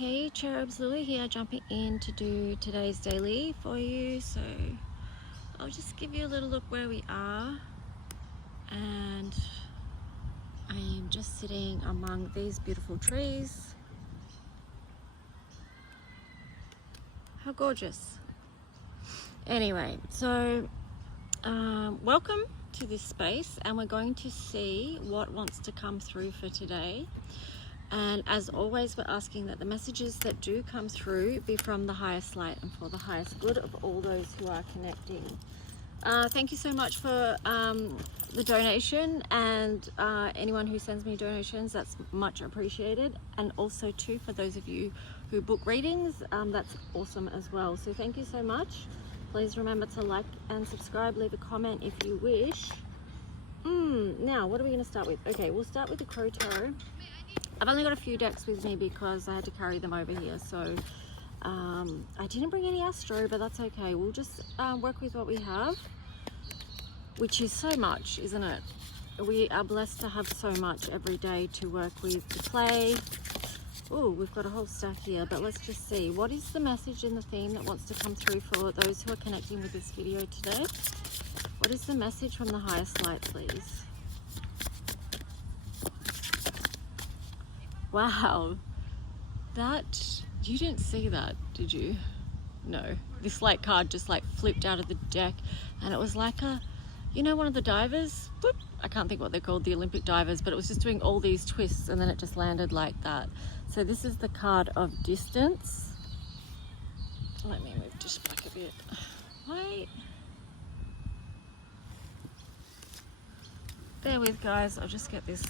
Hey cherubs, Lulu here, jumping in to do today's daily for you. So I'll just give you a little look where we are, and I am just sitting among these beautiful trees. How gorgeous. Anyway, so welcome to this space, and we're going to see what wants to come through for today. And as always, we're asking that the messages that do come through be from the highest light and for the highest good of all those who are connecting. Thank you so much for the donation, and anyone who sends me donations, that's much appreciated. And also too, for those of you who book readings, that's awesome as well. So thank you so much. Please remember to like and subscribe, leave a comment if you wish. Now, what are we going to start with? Okay, we'll start with the Crow Tarot. I've only got a few decks with me because I had to carry them over here, so I didn't bring any Astro, but that's okay. We'll just work with what we have, which is so much, isn't it? We are blessed to have so much every day to work with, to play. Oh, we've got a whole stack here, but let's just see. What is the message and the theme that wants to come through for those who are connecting with this video today? What is the message from the highest light, please? Wow, that, you didn't see that, did you? No, this like card just like flipped out of the deck, and it was like a, you know, one of the divers, whoop, I can't think what they're called, the Olympic divers, but it was just doing all these twists and then it just landed like that. So this is the card of distance. Let me move just back a bit. Wait. Bear with, guys, I'll just get this.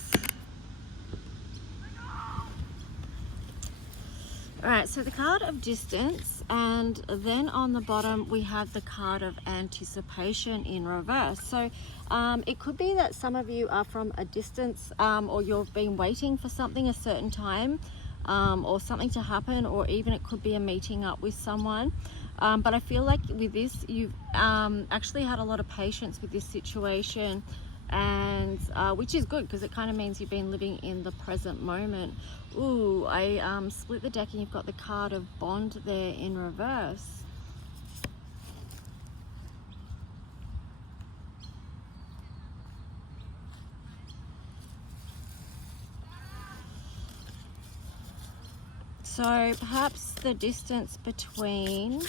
Alright, so the card of distance, and then on the bottom we have the card of anticipation in reverse. So it could be that some of you are from a distance, or you've been waiting for something a certain time, or something to happen, or even it could be a meeting up with someone. But I feel like with this, you've actually had a lot of patience with this situation, and which is good because it kind of means you've been living in the present moment. Ooh, I split the deck and you've got the card of bond there in reverse. So perhaps the distance between,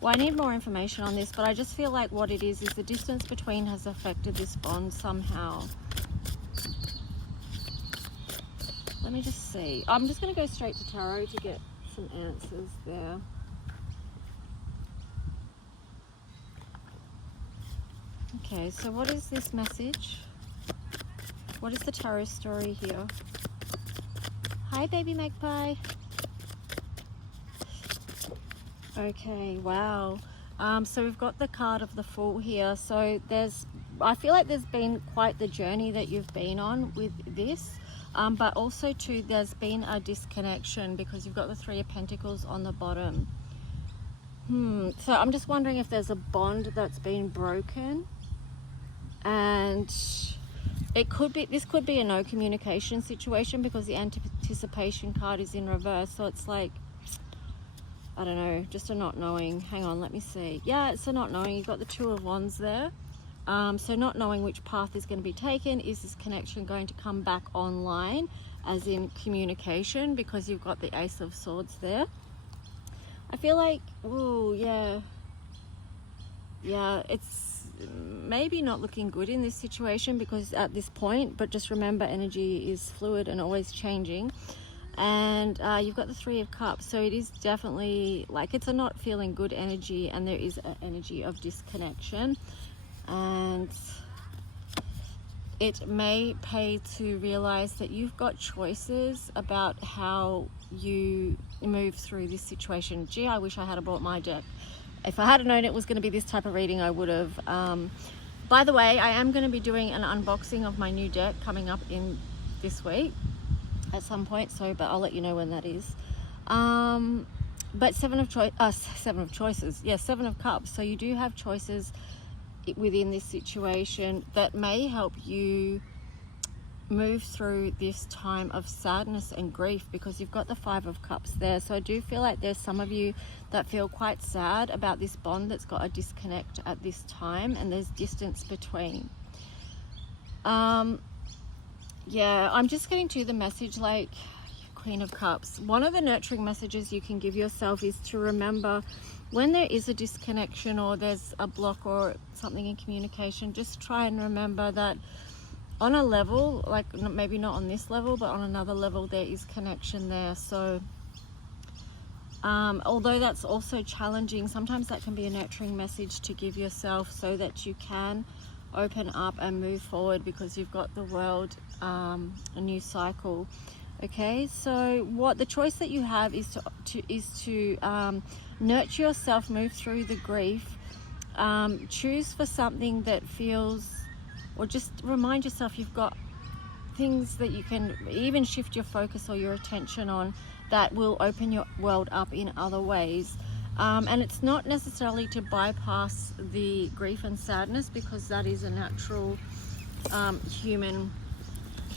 well, I need more information on this, but I just feel like what it is the distance between has affected this bond somehow. Let me just see. I'm just going to go straight to tarot to get some answers there. Okay, so what is this message? What is the tarot story here? Hi, baby magpie. Okay, wow. So we've got the card of the Fool here. So I feel like there's been quite the journey that you've been on with this. But also too, there's been a disconnection because you've got the Three of Pentacles on the bottom. So I'm just wondering if there's a bond that's been broken, and it could be, this could be a no communication situation because the anticipation card is in reverse. So it's like, I don't know, just a not knowing. Hang on, let me see. Yeah, it's a not knowing. You've got the Two of Wands there. So not knowing which path is going to be taken. Is this connection going to come back online, as in communication, because you've got the Ace of Swords there? I feel like, oh yeah, it's maybe not looking good in this situation because at this point, but just remember, energy is fluid and always changing. And you've got the Three of Cups, so it is definitely like it's a not feeling good energy, and there is an energy of disconnection. And it may pay to realize that you've got choices about how you move through this situation. Gee, I wish I had bought my deck. If I had known it was going to be this type of reading, I would have. By the way, I am going to be doing an unboxing of my new deck coming up in this week at some point, so but I'll let you know when that is. But Seven of Choices, yeah, Seven of Cups. So you do have choices within this situation that may help you move through this time of sadness and grief, because you've got the Five of Cups there. So I do feel like there's some of you that feel quite sad about this bond that's got a disconnect at this time, and there's distance between. Yeah, I'm just getting to the message, like Queen of Cups. One of the nurturing messages you can give yourself is to remember when there is a disconnection or there's a block or something in communication, just try and remember that on a level, like maybe not on this level, but on another level, there is connection there. So although that's also challenging, sometimes that can be a nurturing message to give yourself so that you can open up and move forward, because you've got the world, a new cycle. Okay, so what the choice that you have is to nurture yourself, move through the grief, choose for something that feels, or just remind yourself you've got things that you can even shift your focus or your attention on that will open your world up in other ways. And it's not necessarily to bypass the grief and sadness, because that is a natural human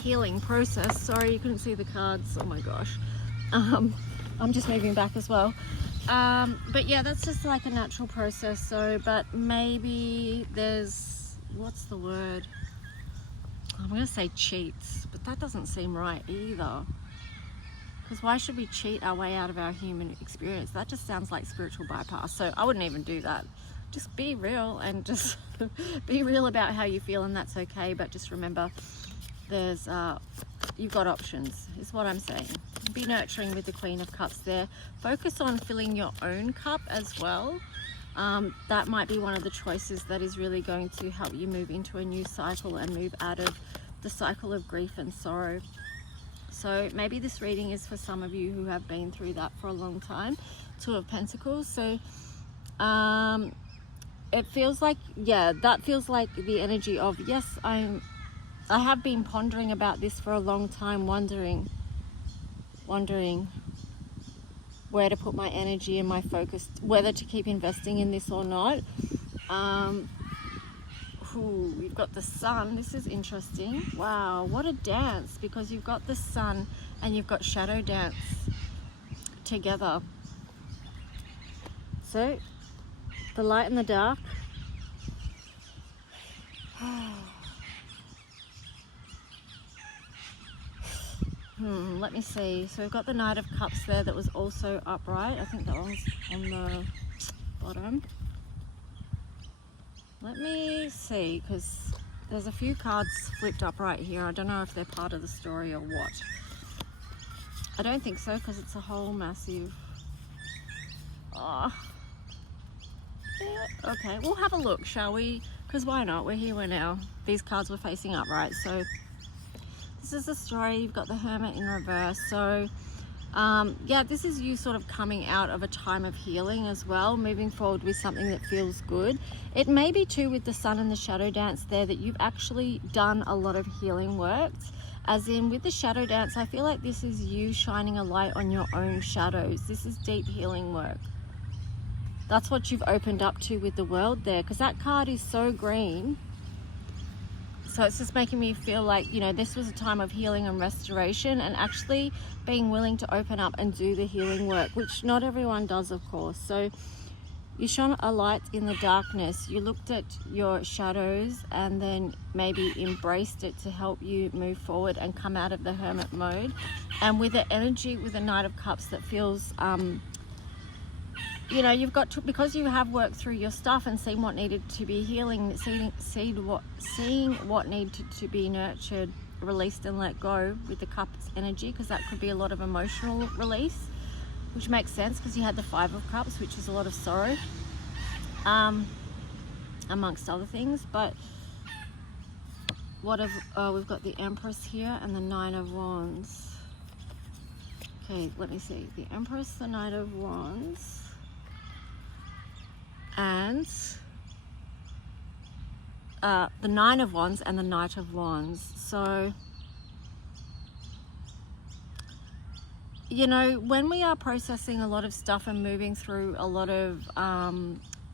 healing process. Sorry, you couldn't see the cards. Oh my gosh. I'm just moving back as well. But yeah, that's just like a natural process. So, but maybe there's, what's the word? I'm going to say cheats, but that doesn't seem right either. Because why should we cheat our way out of our human experience? That just sounds like spiritual bypass. So I wouldn't even do that. Just be real and just be real about how you feel, and that's okay. But just remember, there's you've got options, is what I'm saying. Be nurturing with the Queen of Cups there. Focus on filling your own cup as well. That might be one of the choices that is really going to help you move into a new cycle and move out of the cycle of grief and sorrow. So maybe this reading is for some of you who have been through that for a long time. Two of Pentacles. So it feels like, yeah, that feels like the energy of, yes, I have been pondering about this for a long time, wondering where to put my energy and my focus, whether to keep investing in this or not. We've got the Sun. This is interesting. Wow, what a dance, because you've got the Sun and you've got shadow dance together. So the light and the dark. Let me see. So we've got the Knight of Cups there that was also upright. I think that one's on the bottom. Let me see, because there's a few cards flipped up right here. I don't know if they're part of the story or what. I don't think so, because it's a whole massive... Oh. Yeah, okay, we'll have a look, shall we? Because why not? We're here, we're now. These cards were facing upright, so... This is the story. You've got the Hermit in reverse. So... yeah, this is you sort of coming out of a time of healing as well, moving forward with something that feels good. It may be too, with the Sun and the shadow dance there, that you've actually done a lot of healing work. As in, with the shadow dance, I feel like this is you shining a light on your own shadows. This is deep healing work. That's what you've opened up to with the World there, because that card is so green. So it's just making me feel like, you know, this was a time of healing and restoration, and actually being willing to open up and do the healing work, which not everyone does, of course. So you shone a light in the darkness. You looked at your shadows and then maybe embraced it to help you move forward and come out of the hermit mode. And with the energy, with the Knight of Cups, that feels... you know, you've got to, because you have worked through your stuff and seen what needed to be healing, seeing what needed to be nurtured, released and let go with the Cups energy, because that could be a lot of emotional release, which makes sense because you had the Five of Cups, which is a lot of sorrow, amongst other things. But what have we've got the Empress here and the Nine of Wands. Okay, let me see. The Empress, the Knight of Wands, and the Nine of Wands and the Knight of Wands. So, you know, when we are processing a lot of stuff and moving through a lot of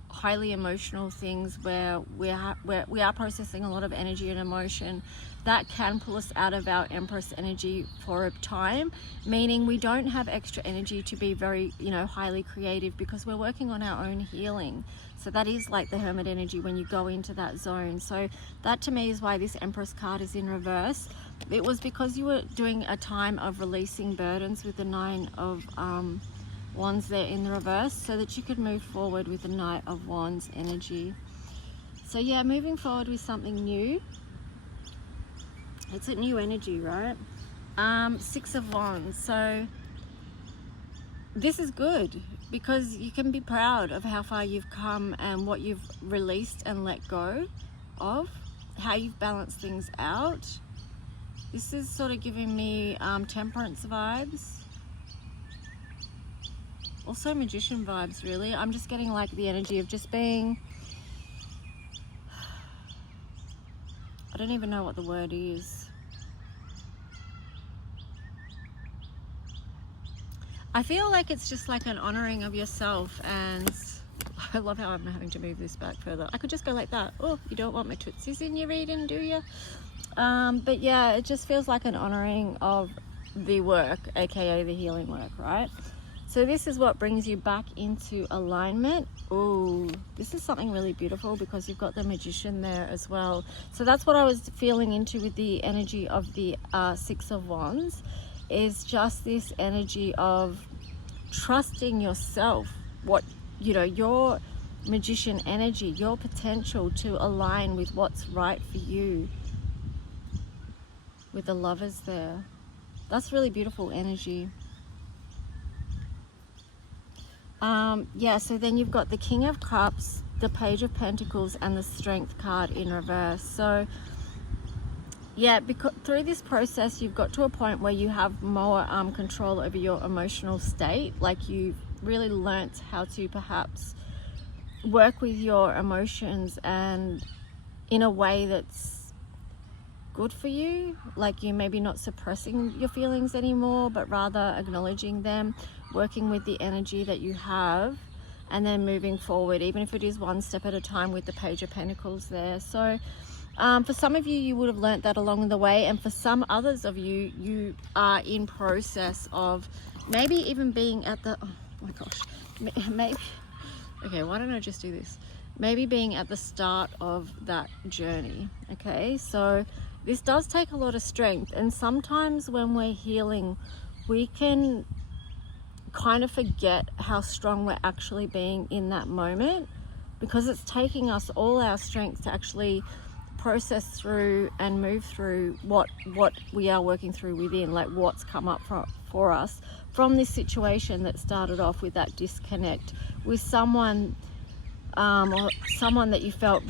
highly emotional things, where we are processing a lot of energy and emotion, that can pull us out of our Empress energy for a time, meaning we don't have extra energy to be very, you know, highly creative, because we're working on our own healing. So that is like the Hermit energy when you go into that zone. So that to me is why this Empress card is in reverse. It was because you were doing a time of releasing burdens with the Nine of Wands there in the reverse, so that you could move forward with the Knight of Wands energy. So yeah, moving forward with something new. It's a new energy, right? Six of Wands. So this is good, because you can be proud of how far you've come and what you've released and let go of, how you've balanced things out. This is sort of giving me Temperance vibes. Also Magician vibes, really. I'm just getting like the energy of just being, I don't even know what the word is. I feel like it's just like an honoring of yourself, and I love how I'm having to move this back further. I could just go like that. Oh, you don't want my tootsies in your reading, do you? But yeah, it just feels like an honoring of the work, aka the healing work, right? So this is what brings you back into alignment. Oh, this is something really beautiful, because you've got the Magician there as well. So that's what I was feeling into with the energy of the Six of Wands, is just this energy of trusting yourself, what, you know, your Magician energy, your potential to align with what's right for you, with the Lovers there. That's really beautiful energy. Yeah, so then you've got the King of Cups, the Page of Pentacles, and the Strength card in reverse. So yeah, because through this process you've got to a point where you have more control over your emotional state. Like you've really learnt how to perhaps work with your emotions, and in a way that's good for you. Like you maybe not suppressing your feelings anymore, but rather acknowledging them, working with the energy that you have, and then moving forward, even if it is one step at a time with the Page of Pentacles there. So for some of you, you would have learnt that along the way, and for some others of you, you are in process of maybe even being at the, oh my gosh, maybe, okay, why don't I just do this? Maybe being at the start of that journey, okay? So this does take a lot of strength, and sometimes when we're healing, we can kind of forget how strong we're actually being in that moment, because it's taking us all our strength to actually process through and move through what we are working through within, like what's come up for us from this situation that started off with that disconnect with someone, or someone that you felt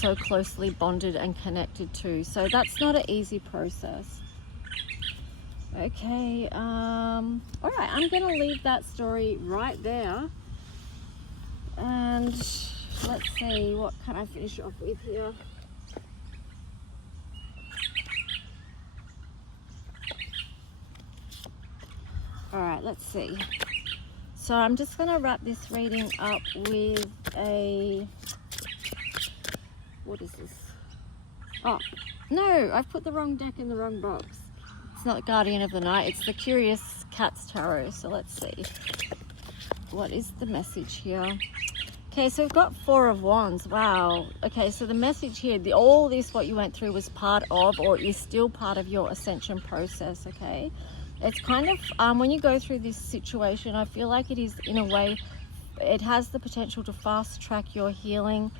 so closely bonded and connected to. So that's not an easy process. Okay, all right, I'm gonna leave that story right there, and let's see, what can I finish off with here? All right, let's see. So I'm just gonna wrap this reading up with a, what is this? Oh, no, I've put the wrong deck in the wrong box. It's not the Guardian of the Night, it's the Curious Cat's Tarot. So let's see, what is the message here? Okay, so we've got Four of Wands. Wow. Okay, so the message here, all this what you went through was part of, or is still part of, your ascension process. Okay, it's kind of when you go through this situation, I feel like it is, in a way, it has the potential to fast track your healing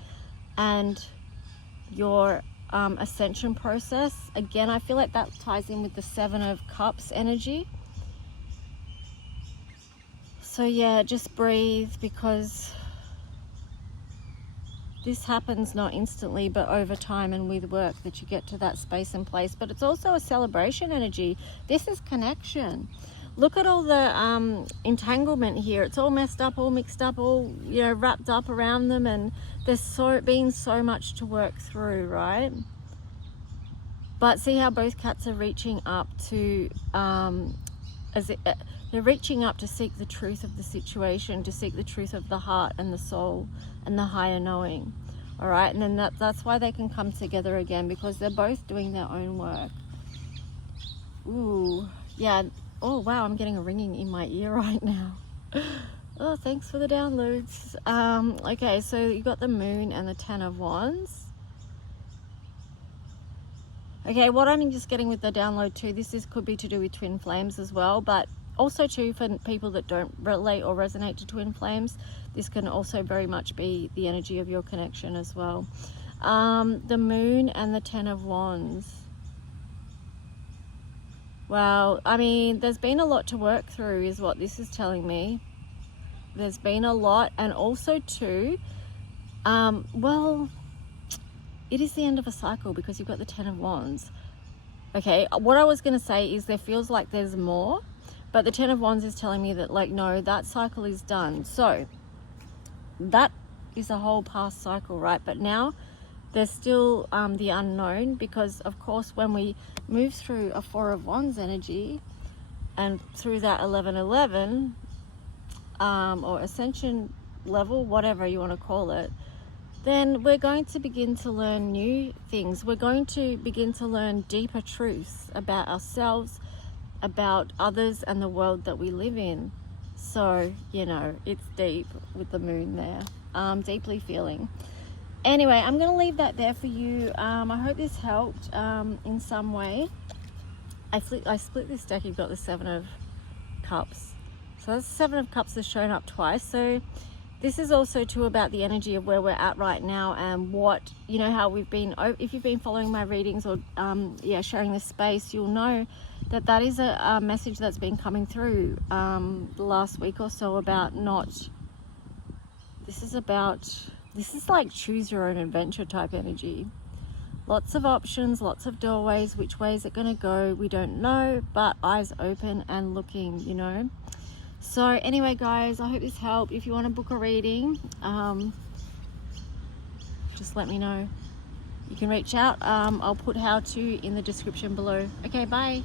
and your ascension process. Again, I feel like that ties in with the Seven of Cups energy. So yeah, just breathe, because this happens not instantly, but over time and with work, that you get to that space and place. But it's also a celebration energy. This is connection. Look at all the entanglement here. It's all messed up, all mixed up, all, you know, wrapped up around them, and there's been so much to work through, right? But see how both cats are reaching up to, they're reaching up to seek the truth of the situation, to seek the truth of the heart and the soul and the higher knowing. All right, and then that's why they can come together again, because they're both doing their own work. Ooh, yeah. Oh wow, I'm getting a ringing in my ear right now. Oh, thanks for the downloads. Okay, so you got the Moon and the Ten of Wands. Okay, what I'm just getting with the download too, could be to do with twin flames as well, but also too for people that don't relate or resonate to twin flames, this can also very much be the energy of your connection as well. The Moon and the Ten of Wands. Wow, I mean, there's been a lot to work through is what this is telling me. There's been a lot, and also too, well, it is the end of a cycle because you've got the Ten of Wands. Okay, what I was going to say is there feels like there's more, but the Ten of Wands is telling me that, like, no, that cycle is done. So that is a whole past cycle, right? But now there's still the unknown, because of course when we move through a Four of Wands energy and through that 1111 or Ascension level, whatever you want to call it, then we're going to begin to learn new things. We're going to begin to learn deeper truths about ourselves, about others, and the world that we live in. So, you know, it's deep with the Moon there. Deeply feeling. Anyway, I'm going to leave that there for you. I hope this helped in some way. I split this deck. You've got the Seven of Cups. So that's the Seven of Cups that's shown up twice. So this is also too about the energy of where we're at right now, and what, you know, how we've been, if you've been following my readings or sharing this space, you'll know that that is a message that's been coming through the last week or so about this is like choose your own adventure type energy. Lots of options, lots of doorways. Which way is it going to go? We don't know, but eyes open and looking, you know. So anyway, guys, I hope this helped. If you want to book a reading, just let me know. You can reach out. I'll put how to in the description below. Okay, bye.